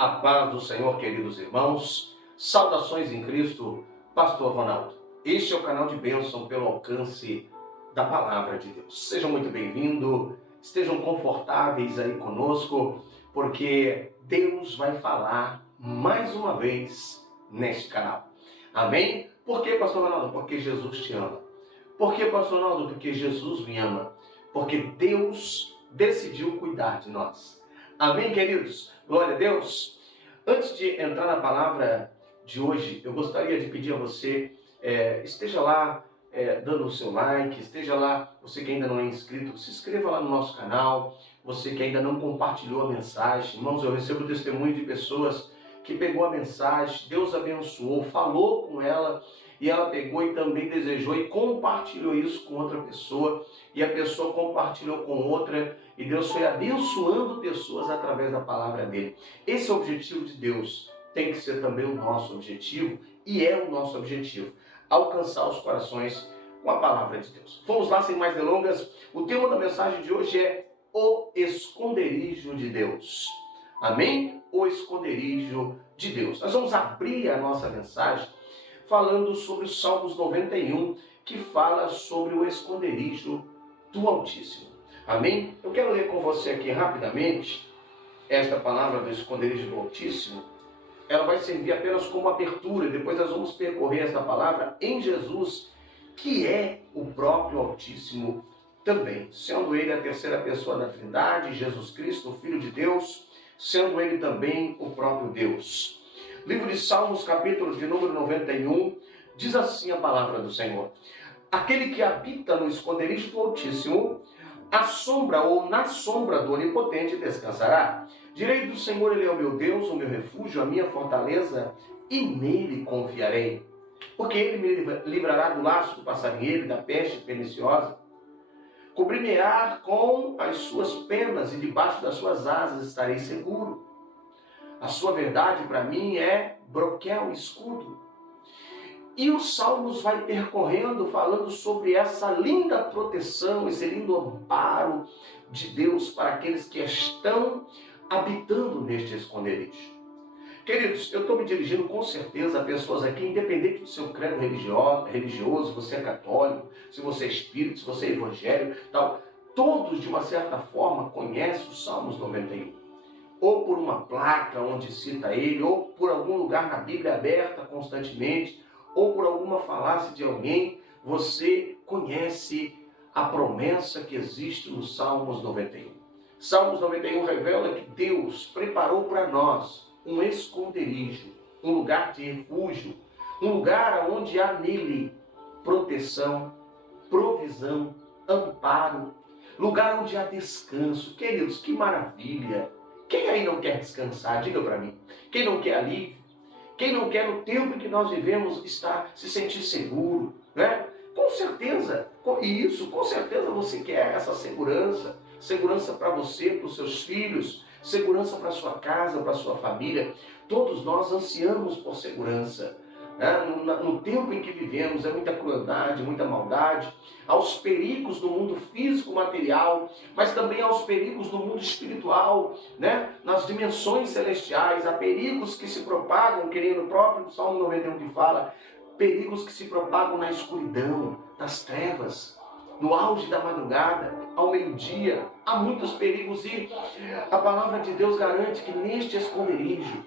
A paz do Senhor, queridos irmãos. Saudações em Cristo, Pastor Ronaldo. Este é o canal de bênção pelo alcance da Palavra de Deus. Sejam muito bem-vindos, estejam confortáveis aí conosco, porque Deus vai falar mais uma vez neste canal. Amém? Por que, Pastor Ronaldo? Porque Jesus te ama. Por que, Pastor Ronaldo? Porque Jesus me ama. Porque Deus decidiu cuidar de nós. Amém, queridos? Glória a Deus. Antes de entrar na palavra de hoje, eu gostaria de pedir a você, esteja lá dando o seu like, esteja lá, você que ainda não é inscrito, se inscreva lá no nosso canal, você que ainda não compartilhou a mensagem. Irmãos, eu recebo testemunho de pessoas que pegou a mensagem, Deus abençoou, falou com ela, e ela pegou e também desejou e compartilhou isso com outra pessoa, e a pessoa compartilhou com outra, e Deus foi abençoando pessoas através da palavra dele. Esse é o objetivo de Deus, tem que ser também o nosso objetivo, e é o nosso objetivo, alcançar os corações com a palavra de Deus. Vamos lá, sem mais delongas. O tema da mensagem de hoje é o esconderijo de Deus. Amém? O esconderijo de Deus. Nós vamos abrir a nossa mensagem falando sobre os Salmos 91, que fala sobre o esconderijo do Altíssimo. Amém? Eu quero ler com você aqui rapidamente esta palavra do esconderijo do Altíssimo. Ela vai servir apenas como abertura, e depois nós vamos percorrer essa palavra em Jesus, que é o próprio Altíssimo também, sendo ele a terceira pessoa da Trindade, Jesus Cristo, o Filho de Deus, sendo ele também o próprio Deus. Livro de Salmos, capítulo de número 91, diz assim a palavra do Senhor: aquele que habita no esconderijo do Altíssimo, à sombra ou na sombra do Onipotente descansará. Direi do Senhor, ele é o meu Deus, o meu refúgio, a minha fortaleza, e nele confiarei. Porque ele me livrará do laço do passarinheiro e da peste perniciosa. Cobrir-me-á com as suas penas, e debaixo das suas asas estarei seguro. A sua verdade para mim é broquel, escudo. E os Salmos vai percorrendo, falando sobre essa linda proteção, esse lindo amparo de Deus para aqueles que estão habitando neste esconderijo. Queridos, eu estou me dirigindo com certeza a pessoas aqui, independente do seu credo religioso, você é católico, se você é espírita, se você é evangélico, tal, todos de uma certa forma conhecem os Salmos 91. Ou por uma placa onde cita ele, ou por algum lugar na Bíblia aberta constantemente, ou por alguma falácia de alguém, você conhece a promessa que existe no Salmos 91. Salmos 91 revela que Deus preparou para nós um esconderijo, um lugar de refúgio, um lugar onde há nele proteção, provisão, amparo, lugar onde há descanso. Queridos, que maravilha! Quem aí não quer descansar? Diga para mim. Quem não quer alívio? Quem não quer, no tempo que nós vivemos, se sentir seguro, né? Com certeza, com certeza você quer essa segurança. Segurança para você, para os seus filhos, segurança para a sua casa, para a sua família. Todos nós ansiamos por segurança. No tempo em que vivemos, é muita crueldade, muita maldade, aos perigos do mundo físico, material, mas também aos perigos do mundo espiritual, né? Nas dimensões celestiais, há perigos que se propagam, querendo o próprio Salmo 91 que fala, perigos que se propagam na escuridão, nas trevas, no auge da madrugada, ao meio-dia, há muitos perigos, e a palavra de Deus garante que neste esconderijo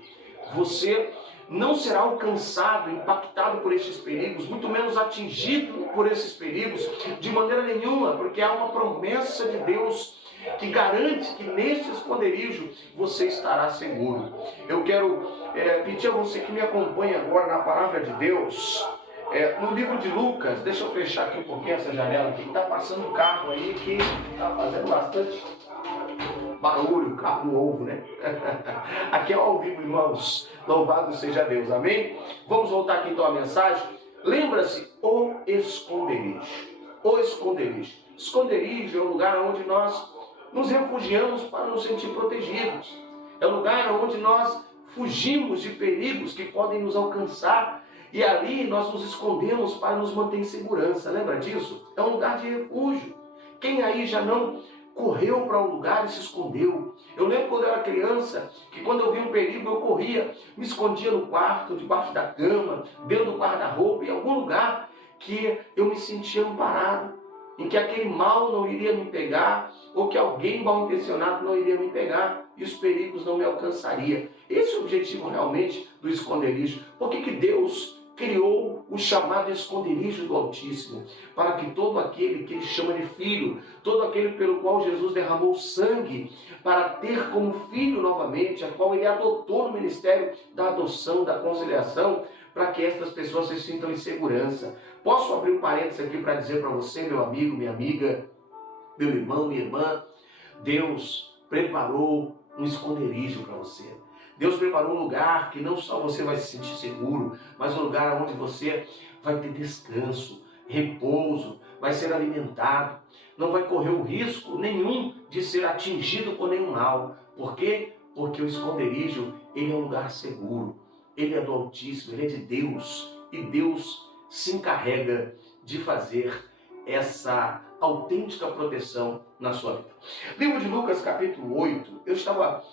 você não será alcançado, impactado por estes perigos, muito menos atingido por esses perigos, de maneira nenhuma, porque há uma promessa de Deus que garante que neste esconderijo você estará seguro. Eu quero pedir a você que me acompanhe agora na palavra de Deus, no livro de Lucas. Deixa eu fechar aqui um pouquinho essa janela aqui, que está passando um carro aí que está fazendo bastante barulho, carro no ovo, né? Aqui é ao vivo, irmãos. Louvado seja Deus, amém? Vamos voltar aqui então à mensagem. Lembra-se, o esconderijo. O esconderijo. Esconderijo é o lugar onde nós nos refugiamos para nos sentir protegidos. É o lugar onde nós fugimos de perigos que podem nos alcançar. E ali nós nos escondemos para nos manter em segurança. Lembra disso? É um lugar de refúgio. Quem aí já não correu para um lugar e se escondeu. Eu lembro quando eu era criança, que quando eu via um perigo, eu corria, me escondia no quarto, debaixo da cama, dentro do guarda-roupa, em algum lugar que eu me sentia amparado, em que aquele mal não iria me pegar, ou que alguém mal intencionado não iria me pegar, e os perigos não me alcançariam. Esse é o objetivo realmente do esconderijo. Por que Deus criou o chamado esconderijo do Altíssimo? Para que todo aquele que ele chama de filho, todo aquele pelo qual Jesus derramou sangue, para ter como filho novamente, a qual ele adotou no ministério da adoção, da conciliação, para que estas pessoas se sintam em segurança. Posso abrir um parênteses aqui para dizer para você, meu amigo, minha amiga, meu irmão, minha irmã, Deus preparou um esconderijo para você. Deus preparou um lugar que não só você vai se sentir seguro, mas um lugar onde você vai ter descanso, repouso, vai ser alimentado, não vai correr o risco nenhum de ser atingido por nenhum mal. Por quê? Porque o esconderijo, ele é um lugar seguro, ele é do Altíssimo, ele é de Deus, e Deus se encarrega de fazer essa autêntica proteção na sua vida. Livro de Lucas, capítulo 8, eu estava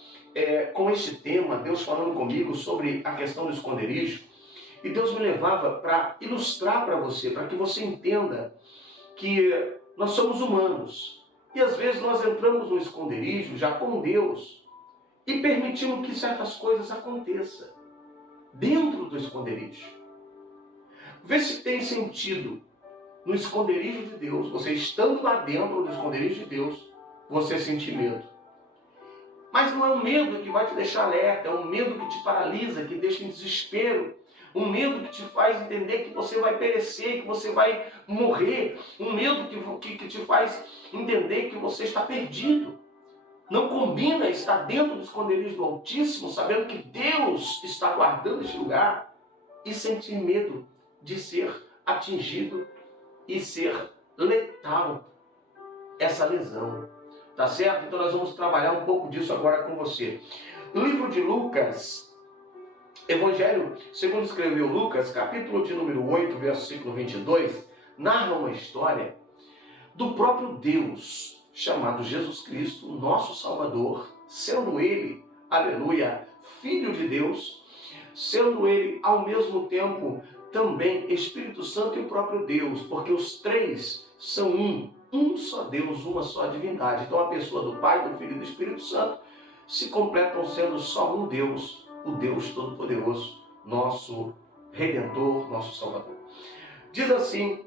com este tema, Deus falando comigo sobre a questão do esconderijo, e Deus me levava para ilustrar para você, para que você entenda que nós somos humanos, e às vezes nós entramos no esconderijo já com Deus, e permitimos que certas coisas aconteçam dentro do esconderijo. Vê se tem sentido no esconderijo de Deus, você estando lá dentro do esconderijo de Deus, você sentir medo. Mas não é um medo que vai te deixar alerta, é um medo que te paralisa, que deixa em desespero. Um medo que te faz entender que você vai perecer, que você vai morrer. Um medo que te faz entender que você está perdido. Não combina estar dentro do esconderijo do Altíssimo, sabendo que Deus está guardando este lugar, e sentir medo de ser atingido e ser letal essa lesão. Tá certo? Então nós vamos trabalhar um pouco disso agora com você. No livro de Lucas, Evangelho segundo escreveu Lucas, capítulo de número 8, versículo 22, narra uma história do próprio Deus, chamado Jesus Cristo, nosso Salvador, sendo Ele, aleluia, Filho de Deus, sendo Ele ao mesmo tempo também Espírito Santo e o próprio Deus, porque os três são um só Deus, uma só divindade. Então a pessoa do Pai, do Filho e do Espírito Santo se completam sendo só um Deus, o Deus Todo-Poderoso, nosso Redentor, nosso Salvador. Diz assim,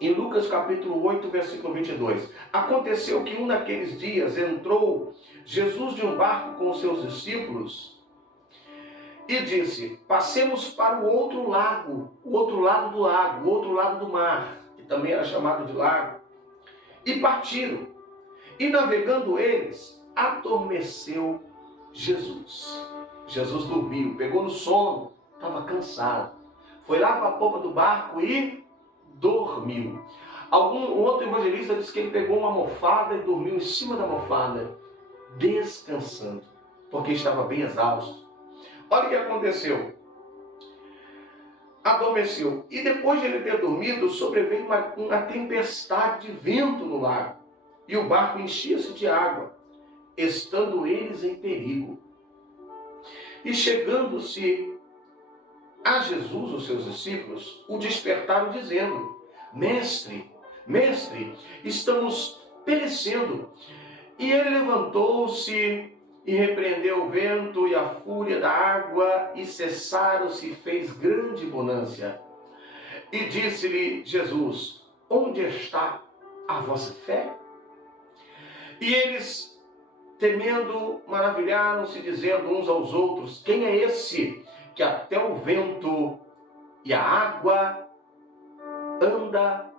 em Lucas capítulo 8, versículo 22, aconteceu que um daqueles dias entrou Jesus de um barco com os seus discípulos e disse, passemos para o outro lago, o outro lado do lago, o outro lado do mar, que também era chamado de lago, e partiram. E navegando eles, adormeceu Jesus. Jesus dormiu, pegou no sono, estava cansado. Foi lá para a popa do barco e dormiu. Um outro evangelista disse que ele pegou uma almofada e dormiu em cima da almofada, descansando, porque estava bem exausto. Olha o que aconteceu. Adormeceu. E depois de ele ter dormido, sobreveio uma tempestade de vento no lago. E o barco enchia-se de água, estando eles em perigo. E chegando-se a Jesus, os seus discípulos, o despertaram dizendo, Mestre, estamos perecendo. E ele levantou-se e repreendeu o vento e a fúria da água, e cessaram-se e fez grande bonança. E disse-lhe Jesus, onde está a vossa fé? E eles, temendo, maravilharam-se, dizendo uns aos outros, quem é esse que até o vento e a água anda,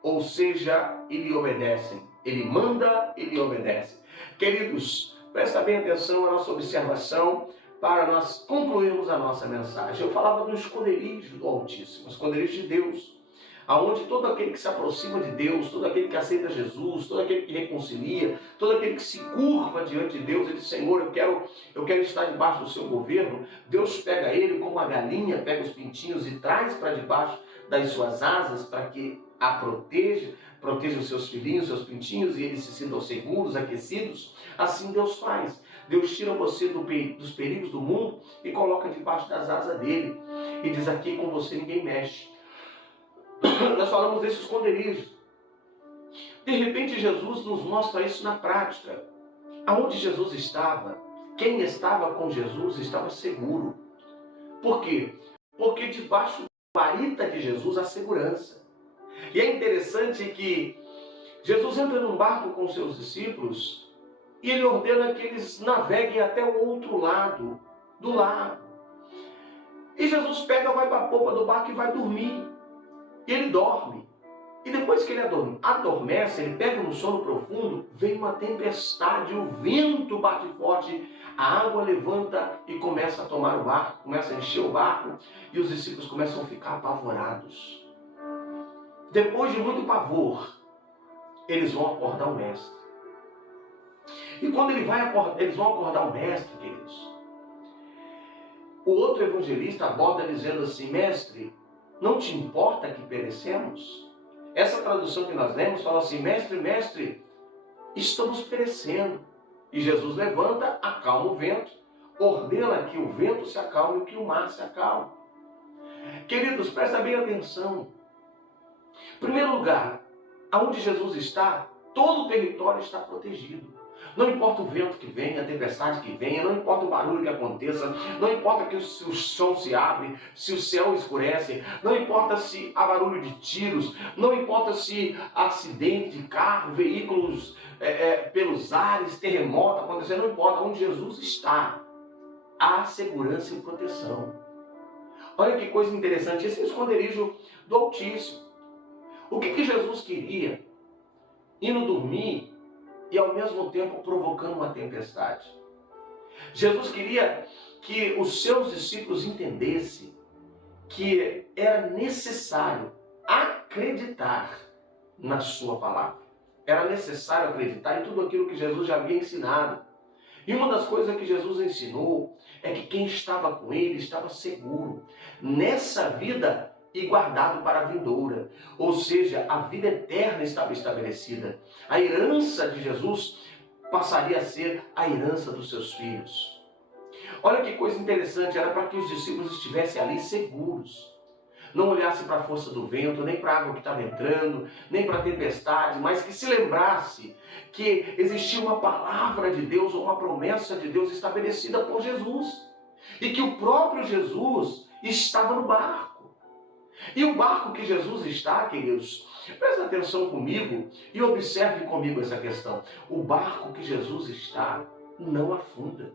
ou seja, e lhe obedecem? Ele manda e lhe obedece. Queridos, presta bem atenção à nossa observação para nós concluirmos a nossa mensagem. Eu falava do esconderijo do Altíssimo, o esconderijo de Deus, aonde todo aquele que se aproxima de Deus, todo aquele que aceita Jesus, todo aquele que reconcilia, todo aquele que se curva diante de Deus, ele diz, Senhor, eu quero estar debaixo do seu governo. Deus pega ele como a galinha pega os pintinhos e traz para debaixo das suas asas para que a proteja os seus filhinhos, seus pintinhos, e eles se sintam seguros, aquecidos. Assim Deus faz. Deus tira você dos perigos do mundo e coloca debaixo das asas dele. E diz: aqui com você ninguém mexe. Nós falamos desse esconderijo. De repente Jesus nos mostra isso na prática. Aonde Jesus estava, quem estava com Jesus estava seguro. Por quê? Porque debaixo da guarita de Jesus há segurança. E é interessante que Jesus entra num barco com seus discípulos e ele ordena que eles naveguem até o outro lado do lago. E Jesus pega, vai para a popa do barco e vai dormir. E ele dorme. E depois que ele adormece, ele pega um sono profundo, vem uma tempestade, o vento bate forte, a água levanta e começa a tomar o barco, começa a encher o barco, e os discípulos começam a ficar apavorados. Depois de muito pavor, eles vão acordar o mestre. E quando eles vão acordar o mestre, queridos, o outro evangelista aborda dizendo assim: mestre, não te importa que perecemos? Essa tradução que nós lemos fala assim: mestre, mestre, estamos perecendo. E Jesus levanta, acalma o vento, ordena que o vento se acalme e que o mar se acalme. Queridos, presta bem atenção. Em primeiro lugar, aonde Jesus está, todo o território está protegido. Não importa o vento que venha, a tempestade que venha, não importa o barulho que aconteça, não importa que o chão se abre, se o céu escurece, não importa se há barulho de tiros, não importa se há acidente de carro, veículos pelos ares, terremoto acontecendo, não importa, onde Jesus está, há segurança e proteção. Olha que coisa interessante, esse é o esconderijo do Altíssimo. O que Jesus queria? Indo dormir e ao mesmo tempo provocando uma tempestade. Jesus queria que os seus discípulos entendessem que era necessário acreditar na sua palavra. Era necessário acreditar em tudo aquilo que Jesus já havia ensinado. E uma das coisas que Jesus ensinou é que quem estava com ele estava seguro nessa vida e guardado para a vindoura. Ou seja, a vida eterna estava estabelecida. A herança de Jesus passaria a ser a herança dos seus filhos. Olha que coisa interessante, era para que os discípulos estivessem ali seguros. Não olhassem para a força do vento, nem para a água que estava entrando, nem para a tempestade, mas que se lembrasse que existia uma palavra de Deus, ou uma promessa de Deus estabelecida por Jesus. E que o próprio Jesus estava no barco. E o barco que Jesus está, queridos, presta atenção comigo e observe comigo essa questão. O barco que Jesus está não afunda.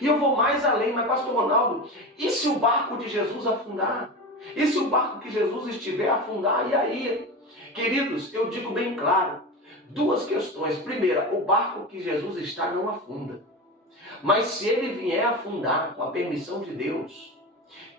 E eu vou mais além, mas pastor Ronaldo, e se o barco de Jesus afundar? E se o barco que Jesus estiver a afundar? E aí? Queridos, eu digo bem claro, duas questões. Primeira, o barco que Jesus está não afunda. Mas se ele vier afundar com a permissão de Deus,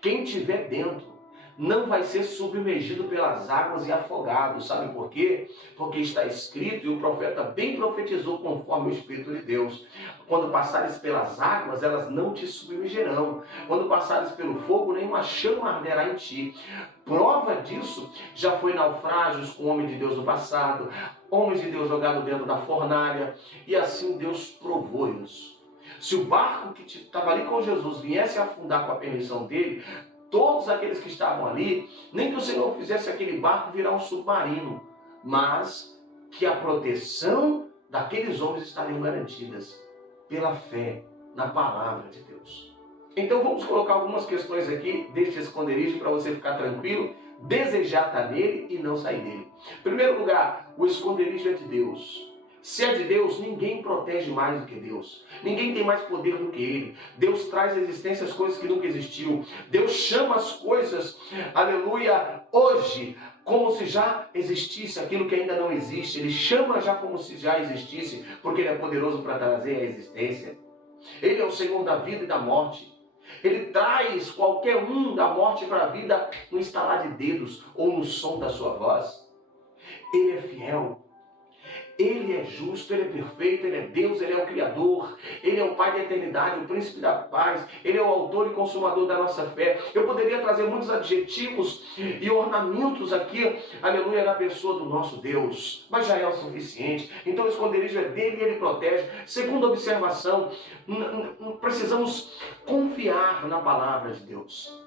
quem estiver dentro não vai ser submergido pelas águas e afogado. Sabe por quê? Porque está escrito, e o profeta bem profetizou conforme o Espírito de Deus: quando passares pelas águas, elas não te submergerão. Quando passares pelo fogo, nenhuma chama arderá em ti. Prova disso já foi naufrágios com o homem de Deus no passado, homens de Deus jogados dentro da fornalha, e assim Deus provou isso. Se o barco que estava ali com Jesus viesse a afundar com a permissão dele, todos aqueles que estavam ali, nem que o Senhor fizesse aquele barco virar um submarino, mas que a proteção daqueles homens estariam garantidas pela fé na palavra de Deus. Então vamos colocar algumas questões aqui deste esconderijo para você ficar tranquilo, desejar estar nele e não sair dele. Em primeiro lugar, o esconderijo é de Deus. Se é de Deus, ninguém protege mais do que Deus. Ninguém tem mais poder do que Ele. Deus traz à existência as coisas que nunca existiam. Deus chama as coisas, aleluia, hoje, como se já existisse aquilo que ainda não existe. Ele chama já como se já existisse, porque Ele é poderoso para trazer à existência. Ele é o Senhor da vida e da morte. Ele traz qualquer um da morte para a vida no estalar de dedos ou no som da sua voz. Ele é fiel. Ele é justo, Ele é perfeito, Ele é Deus, Ele é o Criador, Ele é o Pai da eternidade, o Príncipe da paz, Ele é o autor e consumador da nossa fé. Eu poderia trazer muitos adjetivos e ornamentos aqui, aleluia, na pessoa do nosso Deus, mas já é o suficiente. Então o esconderijo é dele e Ele protege. Segunda observação, precisamos confiar na palavra de Deus.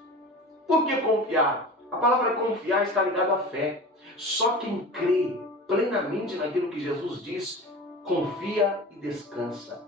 Por que confiar? A palavra confiar está ligada à fé. Só quem crê plenamente naquilo que Jesus diz, confia e descansa.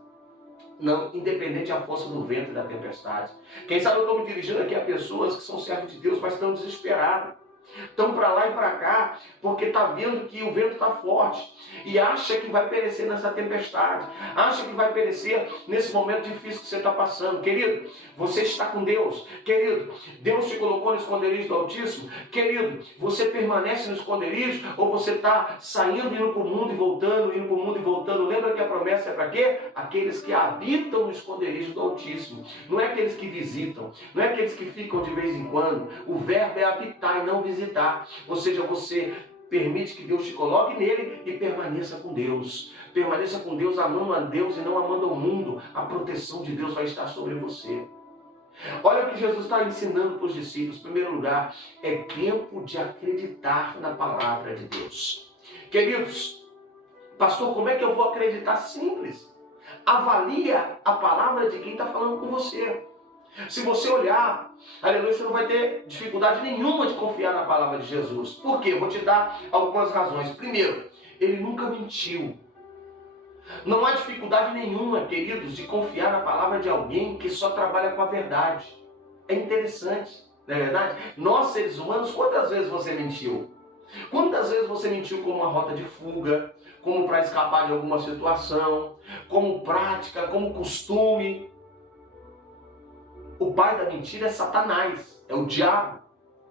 Não, independente da força do vento e da tempestade. Quem sabe eu estou me dirigindo aqui a pessoas que são servos de Deus, mas estão desesperados. Estão para lá e para cá, porque está vendo que o vento está forte e acha que vai perecer nessa tempestade, acha que vai perecer nesse momento difícil que você está passando. Querido, você está com Deus. Querido, Deus te colocou no esconderijo do Altíssimo. Querido, você permanece no esconderijo ou você está saindo, indo para o mundo e voltando, indo para o mundo e voltando? Lembra que a promessa é para quê? Aqueles que habitam no esconderijo do Altíssimo. Não é aqueles que visitam, não é aqueles que ficam de vez em quando. O verbo é habitar e não visitar. Ou seja, você permite que Deus te coloque nele e permaneça com Deus. Permaneça com Deus, amando a Deus e não amando ao mundo. A proteção de Deus vai estar sobre você. Olha o que Jesus está ensinando para os discípulos. Em primeiro lugar, é tempo de acreditar na palavra de Deus. Queridos, pastor, como é que eu vou acreditar? Simples. Avalia a palavra de quem está falando com você. Se você olhar, aleluia, você não vai ter dificuldade nenhuma de confiar na palavra de Jesus. Por quê? Eu vou te dar algumas razões. Primeiro, ele nunca mentiu. Não há dificuldade nenhuma, queridos, de confiar na palavra de alguém que só trabalha com a verdade. É interessante, não é verdade? Nós, seres humanos, quantas vezes você mentiu? Quantas vezes você mentiu como uma rota de fuga, como para escapar de alguma situação, como prática, como costume? O pai da mentira é Satanás, é o diabo.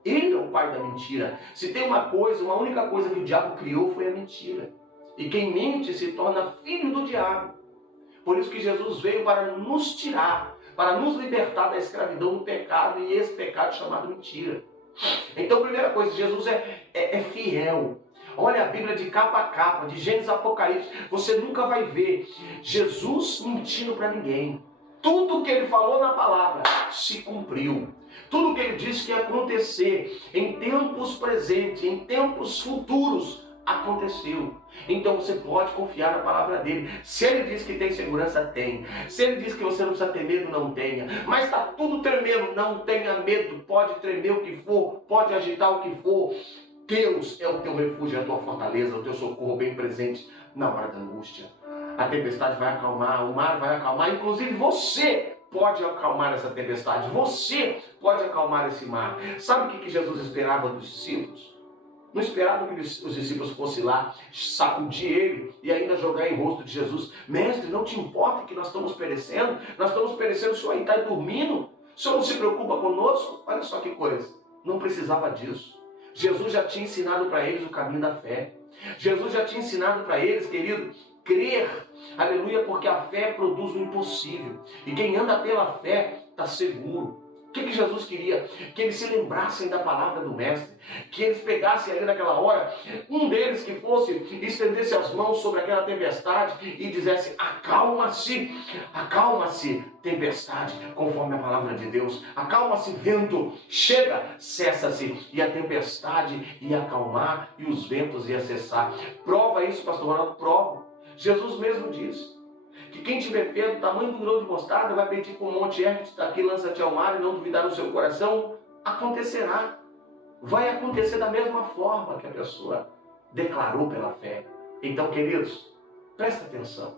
Ele é o pai da mentira. Se tem uma única coisa que o diabo criou foi a mentira. E quem mente se torna filho do diabo. Por isso que Jesus veio para nos tirar, para nos libertar da escravidão do pecado e esse pecado chamado mentira. Então, primeira coisa, Jesus é fiel. Olha a Bíblia de capa a capa, de Gênesis a Apocalipse. Você nunca vai ver Jesus mentindo para ninguém. Tudo que ele falou na palavra se cumpriu. Tudo que ele disse que ia acontecer em tempos presentes, em tempos futuros, aconteceu. Então você pode confiar na palavra dele. Se ele diz que tem segurança, tem. Se ele diz que você não precisa ter medo, não tenha. Mas está tudo tremendo, não tenha medo. Pode tremer o que for, pode agitar o que for. Deus é o teu refúgio, a tua fortaleza, o teu socorro bem presente na hora da angústia. A tempestade vai acalmar, o mar vai acalmar, inclusive você pode acalmar essa tempestade, você pode acalmar esse mar. Sabe o que Jesus esperava dos discípulos? Não esperava que os discípulos fossem lá sacudir ele e ainda jogar em rosto de Jesus. Mestre, não te importa que nós estamos perecendo? Nós estamos perecendo, o senhor aí está dormindo? O senhor não se preocupa conosco? Olha só que coisa, não precisava disso. Jesus já tinha ensinado para eles o caminho da fé. Jesus já tinha ensinado para eles, querido, crer, aleluia, porque a fé produz o impossível. E quem anda pela fé está seguro. O que Jesus queria? Que eles se lembrassem da palavra do Mestre. Que eles pegassem ali naquela hora, um deles que fosse, estendesse as mãos sobre aquela tempestade e dissesse: acalma-se, acalma-se, tempestade, conforme a palavra de Deus. Acalma-se, vento, chega, cessa-se. E a tempestade ia acalmar e os ventos iam cessar. Prova isso, pastor Ronaldo, prova. Jesus mesmo disse que quem tiver fé do tamanho do grão de mostarda vai pedir com o monte ergue-te daqui, lança-te ao mar e não duvidar no seu coração, acontecerá. Vai acontecer da mesma forma que a pessoa declarou pela fé. Então, queridos, presta atenção.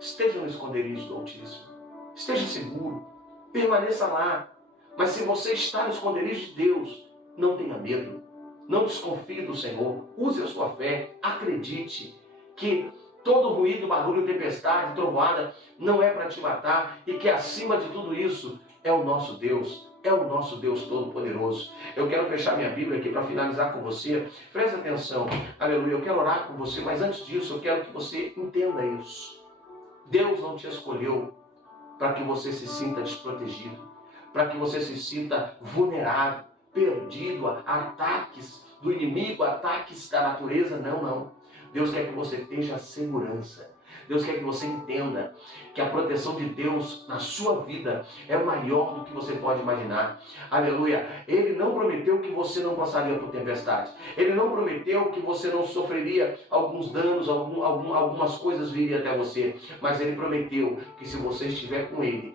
Esteja no esconderijo do Altíssimo. Esteja seguro. Permaneça lá. Mas se você está no esconderijo de Deus, não tenha medo. Não desconfie do Senhor. Use a sua fé. Acredite que todo ruído, barulho, tempestade, trovoada não é para te matar e que acima de tudo isso é o nosso Deus. É o nosso Deus Todo-Poderoso. Eu quero fechar minha Bíblia aqui para finalizar com você. Presta atenção. Aleluia. Eu quero orar com você, mas antes disso eu quero que você entenda isso. Deus não te escolheu para que você se sinta desprotegido, para que você se sinta vulnerável, perdido a ataques do inimigo, ataques da natureza. Não, não. Deus quer que você tenha segurança. Deus quer que você entenda que a proteção de Deus na sua vida é maior do que você pode imaginar. Aleluia. Ele não prometeu que você não passaria por tempestade. Ele não prometeu que você não sofreria alguns danos, algumas coisas viriam até você. Mas Ele prometeu que se você estiver com Ele,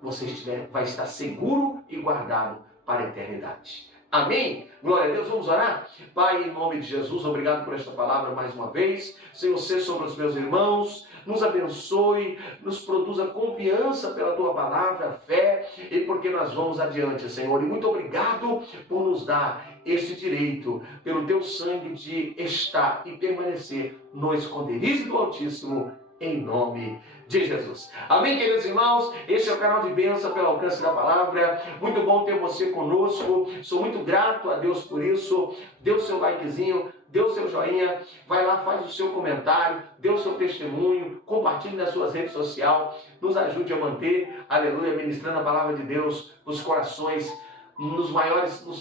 você vai estar seguro e guardado para a eternidade. Amém? Glória a Deus, vamos orar? Pai, em nome de Jesus, obrigado por esta palavra mais uma vez. Senhor, seja sobre os meus irmãos, nos abençoe, nos produza confiança pela Tua palavra, fé, e porque nós vamos adiante, Senhor. E muito obrigado por nos dar este direito, pelo Teu sangue de estar e permanecer no esconderijo do Altíssimo, em nome de Jesus. Amém, queridos irmãos? Este é o canal de bênção pelo alcance da palavra. Muito bom ter você conosco. Sou muito grato a Deus por isso. Dê o seu likezinho, dê o seu joinha, vai lá, faz o seu comentário, dê o seu testemunho, compartilhe nas suas redes sociais, nos ajude a manter, aleluia, ministrando a palavra de Deus nos corações, nos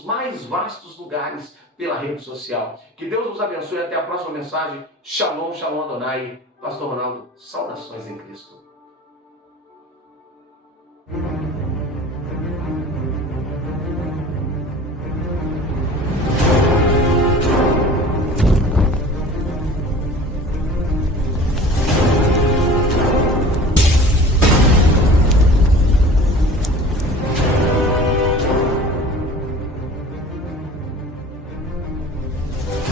mais vastos lugares pela rede social. Que Deus nos abençoe. Até a próxima mensagem. Shalom, shalom Adonai. Pastor Ronaldo, saudações em Cristo.